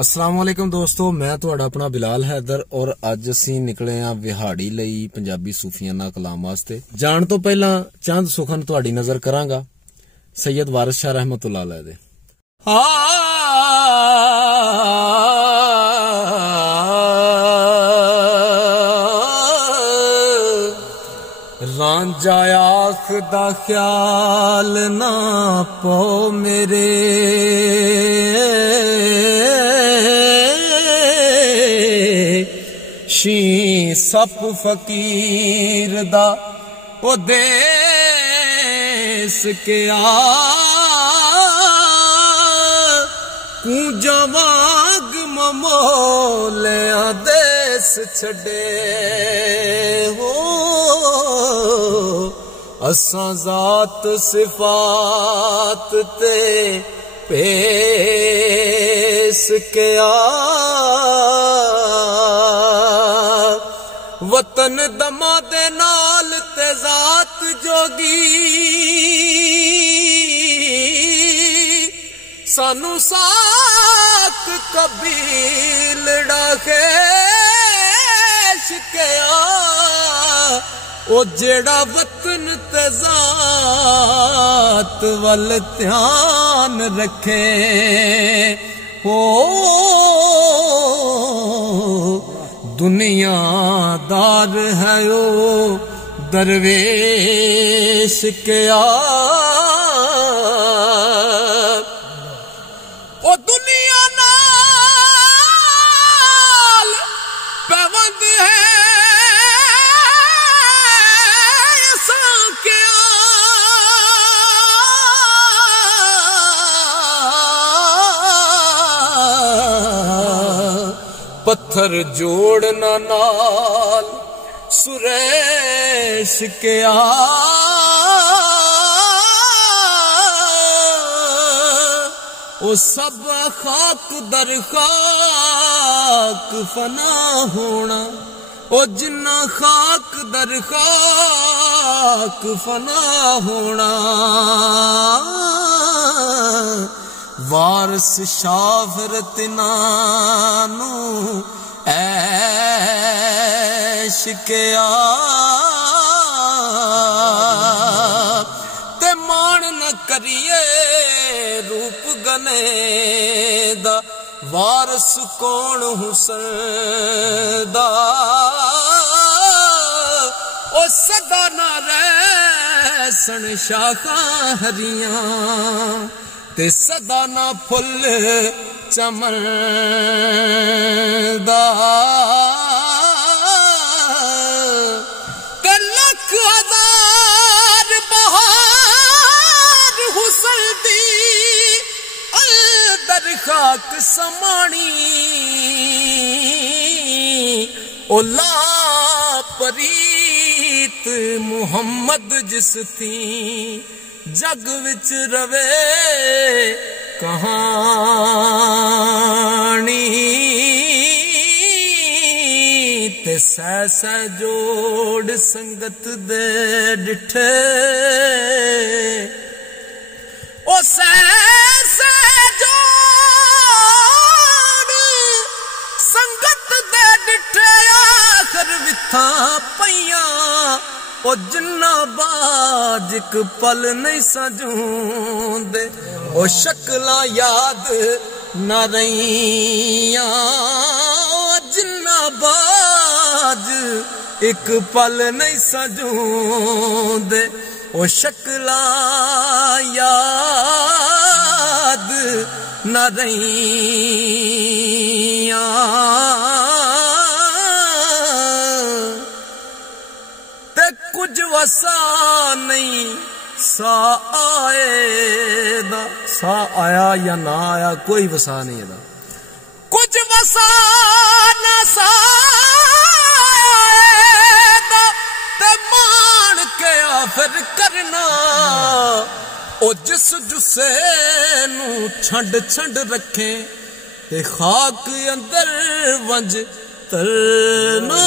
अस्सलाम वालेकुम दोस्तों, मैं तुहाडा अपना बिलाल हैदर और अज असी निकले हाँ विहाड़ी लई पंजाबी सूफियां दा कलाम वास्ते। जाण तो पहला चंद सुखन तुहाडी नजर करांगा सैयद वारिस शाह रहमतुल्लाह अलैह दे। रांझा आखदा ख्याल ना पो मेरे, शी सप फकीर दा ओ देस के कूंजा वाग ममोलिया देस छड़े हो। असां जात सिफात ते पेश के वतन दमा दे नाल ते जात जोगी, सानू साक कबीलड़ा खेश के ओ जेड़ा वतन ते जात वल ध्यान रखे हो। दुनियादार है ओ दरवेश के ओ दुनिया नाल पवंद है असां के पत्थर जोड़ना नाल सुरेश के ओ सब खाक दर खाक फना होना, ओ जिन्ना खाक दर खाक फना होना। वारस शाफरत नानू ऐश के ते मान न करिए रूप गने दा, वारस कौन हुसन दा ओ सदा ना रहसन शाखां हरियां ते सदा ना फुल चमन दा। ते लख हजार बहार हुसन दी दर खाक समाणी, ओ ला परीत मुहम्मद जिस थी जग विच रवे कहानी, ते सै सै जोड़ संगत दे डिठे, ओ सै सै जोड़ संगत दे डिठे आखर विथा पईयां ओ जिन्ना बाज एक पल नहीं सजूंदे, ओ शक्लां याद न रहियां जिन्ना बाज एक पल नहीं सजूंदे, ओ शक्लां याद न रहियां। कुछ वसा नहीं सा आएदा, सा आया या ना आया कोई वसा नहीं है। कुछ वसा ना सा आएदा ते मान के आफर करना, ओ जिस जुस्से नू छंड छंड रखे ते खाक अंदर वंज तरना।